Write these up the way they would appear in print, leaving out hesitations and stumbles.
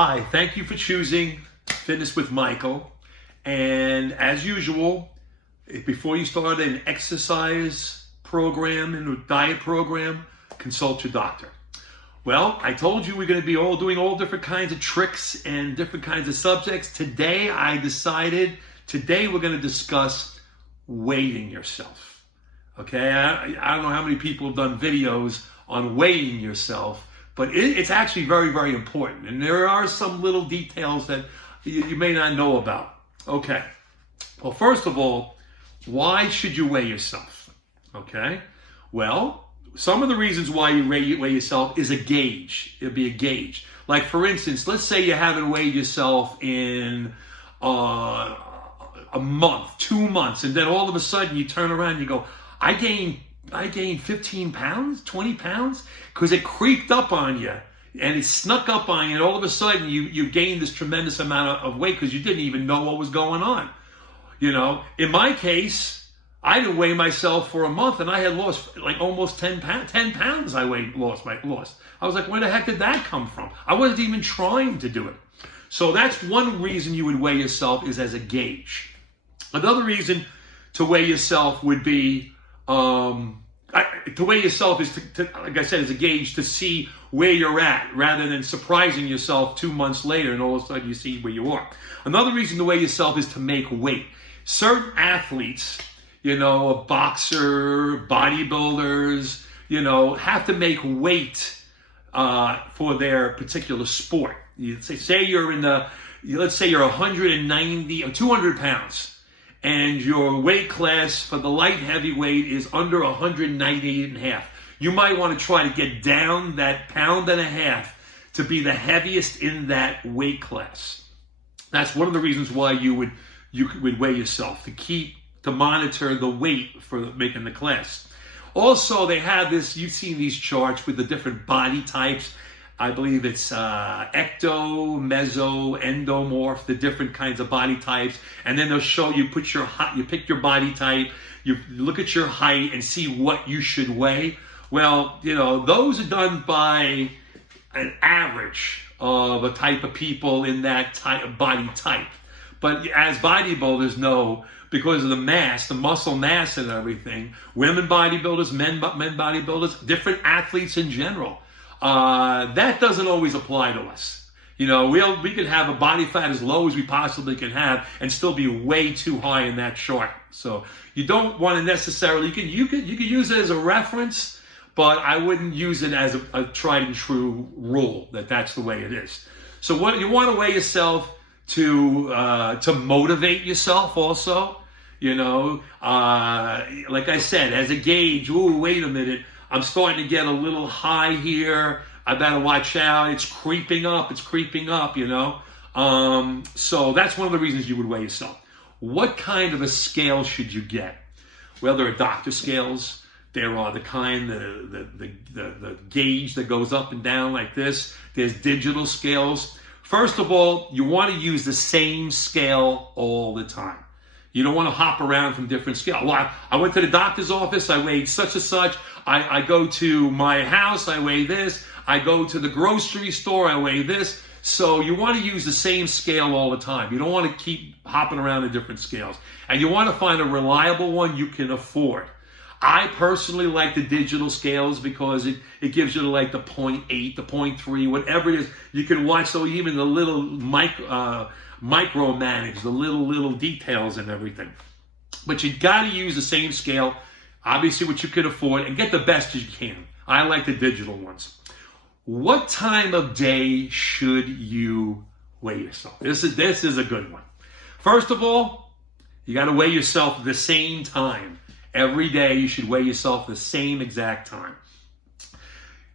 Hi, thank you for choosing Fitness with Michael. And as usual, before you start an exercise program and a diet program, consult your doctor. Well, I told you we're going to be doing all different kinds of tricks and different kinds of subjects. Today we're going to discuss weighing yourself. Okay, I don't know how many people have done videos on weighing yourself, but it's actually very, very important. And there are some little details that you may not know about. Okay, well, first of all, why should you weigh yourself? Okay, well, some of the reasons why you weigh yourself is a gauge. It'll be a gauge. Like, for instance, let's say you haven't weighed yourself in a month, 2 months, and then all of a sudden you turn around and you go, I gained 15 pounds, 20 pounds, because it creeped up on you and it snuck up on you, and all of a sudden you gained this tremendous amount of weight because you didn't even know what was going on. You know, in my case, I didn't weigh myself for a month and I had lost like almost 10 pounds I lost. I was like, where the heck did that come from? I wasn't even trying to do it. So that's one reason you would weigh yourself, is as a gauge. Another reason to weigh yourself would be, to weigh yourself is to, like I said, is a gauge to see where you're at, rather than surprising yourself 2 months later and all of a sudden you see where you are. Another reason to weigh yourself is to make weight. Certain athletes, you know, a boxer, bodybuilders, you know, have to make weight for their particular sport. You say you're let's say you're 190 or 200 pounds. And your weight class for the light heavyweight is under 198.5. You might want to try to get down that 1.5 pounds to be the heaviest in that weight class. That's one of the reasons why you would weigh yourself, to monitor the weight for making the class. Also, they have this, you've seen these charts with the different body types. I believe it's ecto, meso, endomorph, the different kinds of body types. And then they'll show you, you pick your body type, you look at your height and see what you should weigh. Well, you know, those are done by an average of a type of people in that type of body type. But as bodybuilders know, because of the mass, the muscle mass and everything, women bodybuilders, men bodybuilders, different athletes in general, that doesn't always apply to us. You know, we can have a body fat as low as we possibly can have and still be way too high in that chart. So you don't want to necessarily, you could use it as a reference, but I wouldn't use it as a tried and true rule that's the way it is. So what you want to weigh yourself to motivate yourself also. You know, like I said, as a gauge. Ooh, wait a minute. I'm starting to get a little high here. I better watch out. It's creeping up, you know. So that's one of the reasons you would weigh yourself. What kind of a scale should you get? Well, there are doctor scales. There are the kind, the gauge that goes up and down like this. There's digital scales. First of all, you want to use the same scale all the time. You don't want to hop around from different scales. Well, I went to the doctor's office, I weighed such and such. I go to my house, I weigh this. I go to the grocery store, I weigh this. So you want to use the same scale all the time. You don't want to keep hopping around to different scales. And you want to find a reliable one you can afford. I personally like the digital scales because it gives you like the 0.8, the 0.3, whatever it is. You can watch, so even the little micromanage, the little details and everything. But you got to use the same scale, obviously what you can afford, and get the best you can. I like the digital ones. What time of day should you weigh yourself? This is a good one. First of all, you got to weigh yourself at the same time. Every day you should weigh yourself the same exact time.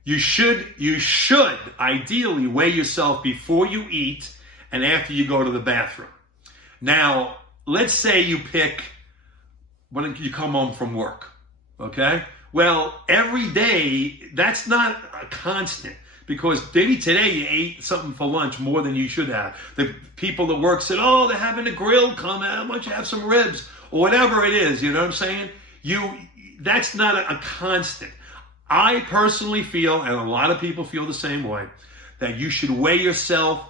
You should ideally weigh yourself before you eat and after you go to the bathroom. Now, let's say you pick when you come home from work, okay? Well, every day, that's not a constant, because maybe today you ate something for lunch more than you should have. The people at work said, oh, they're having a grill, come out, why don't you have some ribs? Or whatever it is, you know what I'm saying? That's not a constant. I personally feel, and a lot of people feel the same way, that you should weigh yourself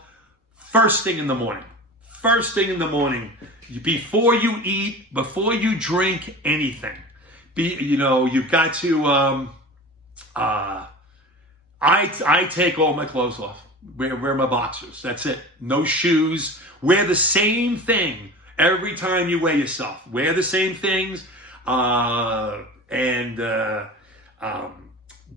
first thing in the morning. First thing in the morning, before you eat, before you drink anything. You've got to. I take all my clothes off. Wear my boxers. That's it. No shoes. Wear the same thing every time you weigh yourself. Wear the same things.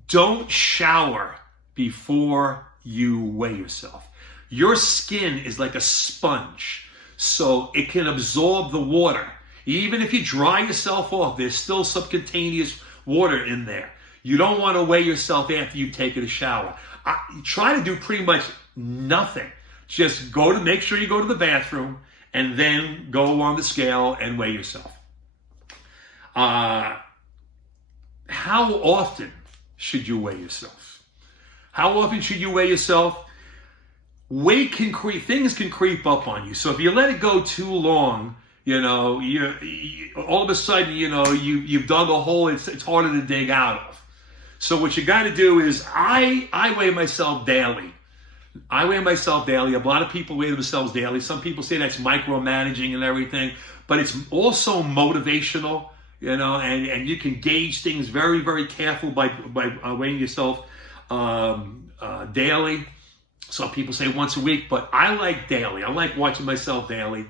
Don't shower before you weigh yourself. Your skin is like a sponge, so it can absorb the water. Even if you dry yourself off, there's still subcutaneous water in there. You don't want to weigh yourself after you've taken a shower. Try to do pretty much nothing. Just make sure you go to the bathroom and then go on the scale and weigh yourself. How often should you weigh yourself? How often should you weigh yourself? Weight can things can creep up on you. So if you let it go too long, all of a sudden, you've dug a hole it's harder to dig out of. So what you got to do is, I weigh myself daily. A lot of people weigh themselves daily. Some people say that's micromanaging and everything, but it's also motivational, and you can gauge things very, very careful by weighing yourself daily. Some people say once a week, but I like daily. I like watching myself daily.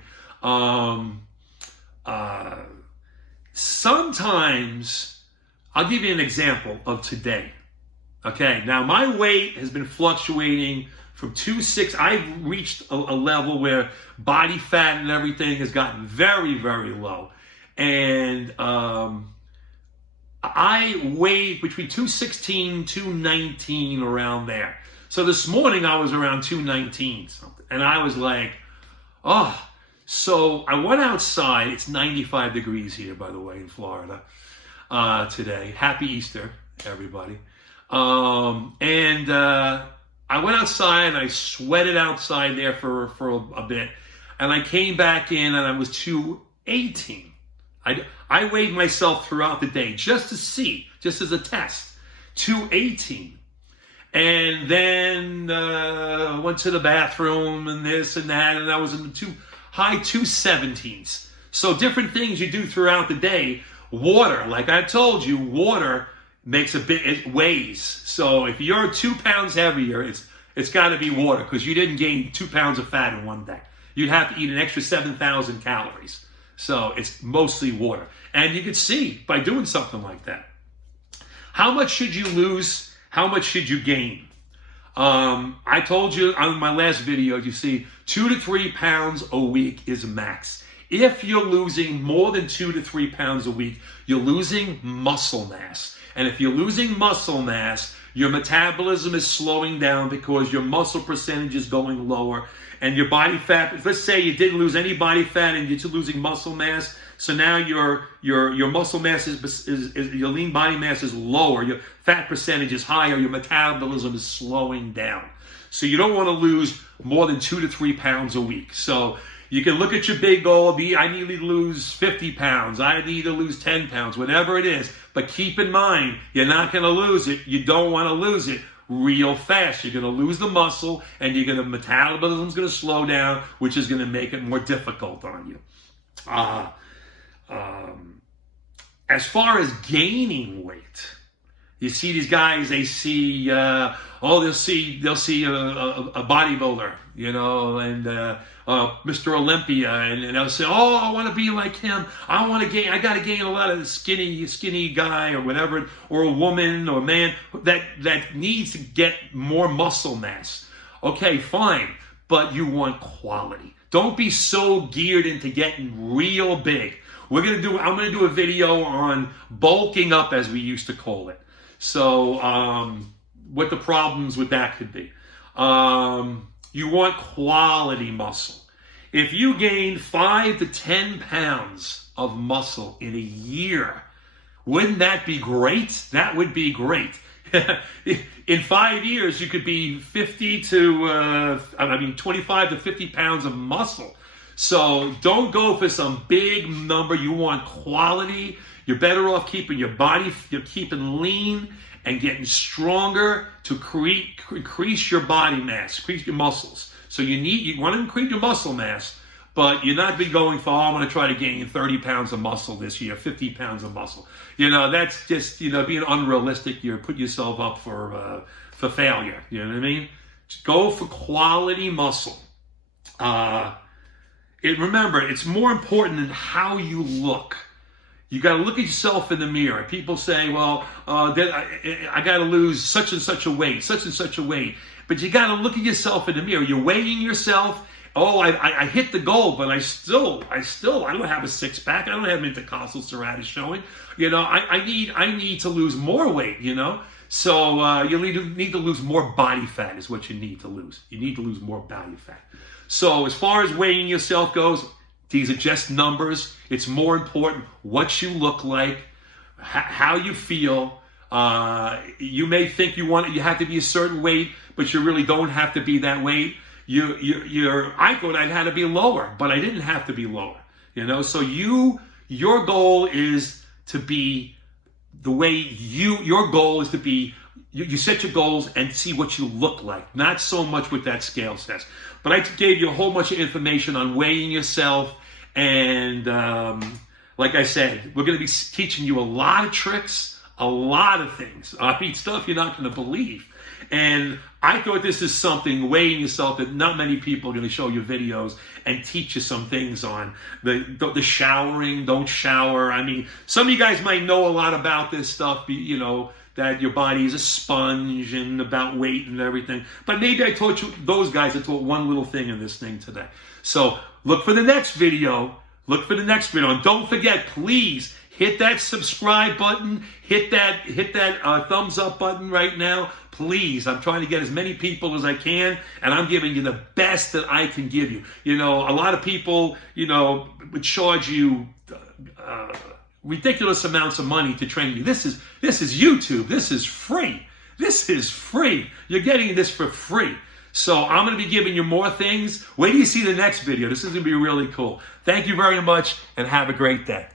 Sometimes, I'll give you an example of today. Okay, now my weight has been fluctuating from 2.6. I've reached a level where body fat and everything has gotten very, very low. And I weighed between 216, 219, around there. So this morning I was around 219 something. And I was like, oh. So I went outside. It's 95 degrees here, by the way, in Florida today. Happy Easter, everybody. I went outside and I sweated outside there for a bit. And I came back in and I was 218. I weighed myself throughout the day just to see, just as a test, 218. And then went to the bathroom and this and that, and I was in the high 217s. So different things you do throughout the day. Water, like I told you, water makes it weighs. So if you're 2 pounds heavier, it's got to be water, because you didn't gain 2 pounds of fat in one day. You'd have to eat an extra 7,000 calories. So it's mostly water. And you can see by doing something like that. How much should you lose? How much should you gain? I told you on my last video, you see, 2 to 3 pounds a week is max. If you're losing more than 2 to 3 pounds a week, you're losing muscle mass. And if you're losing muscle mass, your metabolism is slowing down because your muscle percentage is going lower. And your body fat, let's say you didn't lose any body fat and you're losing muscle mass. So now your muscle mass is your lean body mass is lower, your fat percentage is higher, your metabolism is slowing down. So you don't want to lose more than 2 to 3 pounds a week. So you can look at your big goal, I need to lose 50 pounds, I need to lose 10 pounds, whatever it is. But keep in mind, you're not going to lose it. You don't want to lose it real fast. You're going to lose the muscle, and metabolism's going to slow down, which is going to make it more difficult on you. As far as gaining weight, you see these guys, they see, they'll see a bodybuilder, and Mr. Olympia, and they'll say, oh, I want to be like him. I got to gain a lot of skinny guy or whatever, or a woman or a man that needs to get more muscle mass. Okay, fine, but you want quality. Don't be so geared into getting real big. I'm going to do a video on bulking up, as we used to call it. So, what the problems with that could be. You want quality muscle. If you gain 5 to 10 pounds of muscle in a year, wouldn't that be great? That would be great. In 5 years, you could be 25 to 50 pounds of muscle. So don't go for some big number. You want quality. You're better off keeping your body, you're keeping lean and getting stronger to increase your body mass, increase your muscles. So you want to increase your muscle mass, but you're not be going for, I'm going to try to gain 30 pounds of muscle this year, 50 pounds of muscle. That's just, being unrealistic. You put yourself up for failure. You know what I mean? Just go for quality muscle. Remember, it's more important than how you look. You got to look at yourself in the mirror. People say, well, I got to lose such and such a weight, such and such a weight. But you got to look at yourself in the mirror. You're weighing yourself. Oh, I hit the goal, but I don't have a six pack. I don't have intercostal serratus showing. I need to lose more weight. So you need to lose more body fat is what you need to lose. You need to lose more body fat. So as far as weighing yourself goes, these are just numbers. It's more important what you look like, how you feel. You may think you have to be a certain weight, but you really don't have to be that weight. I thought I had to be lower, but I didn't have to be lower. So your goal is to be the way your goal is to be. You set your goals and see what you look like, not so much what that scale says. But I gave you a whole bunch of information on weighing yourself, and like I said, we're going to be teaching you a lot of tricks, a lot of things. Stuff you're not going to believe. And I thought this is something, weighing yourself, that not many people are going to show you videos and teach you some things on. The showering, don't shower. Some of you guys might know a lot about this stuff, that your body is a sponge and about weight and everything. But maybe I taught you, those guys, I taught one little thing in this thing today. So look for the next video. And don't forget, please, hit that subscribe button. Hit that thumbs up button right now. Please, I'm trying to get as many people as I can, and I'm giving you the best that I can give you. A lot of people, would charge you ridiculous amounts of money to train you. This is YouTube. This is free. You're getting this for free. So I'm going to be giving you more things. Wait till you see the next video. This is going to be really cool. Thank you very much, and have a great day.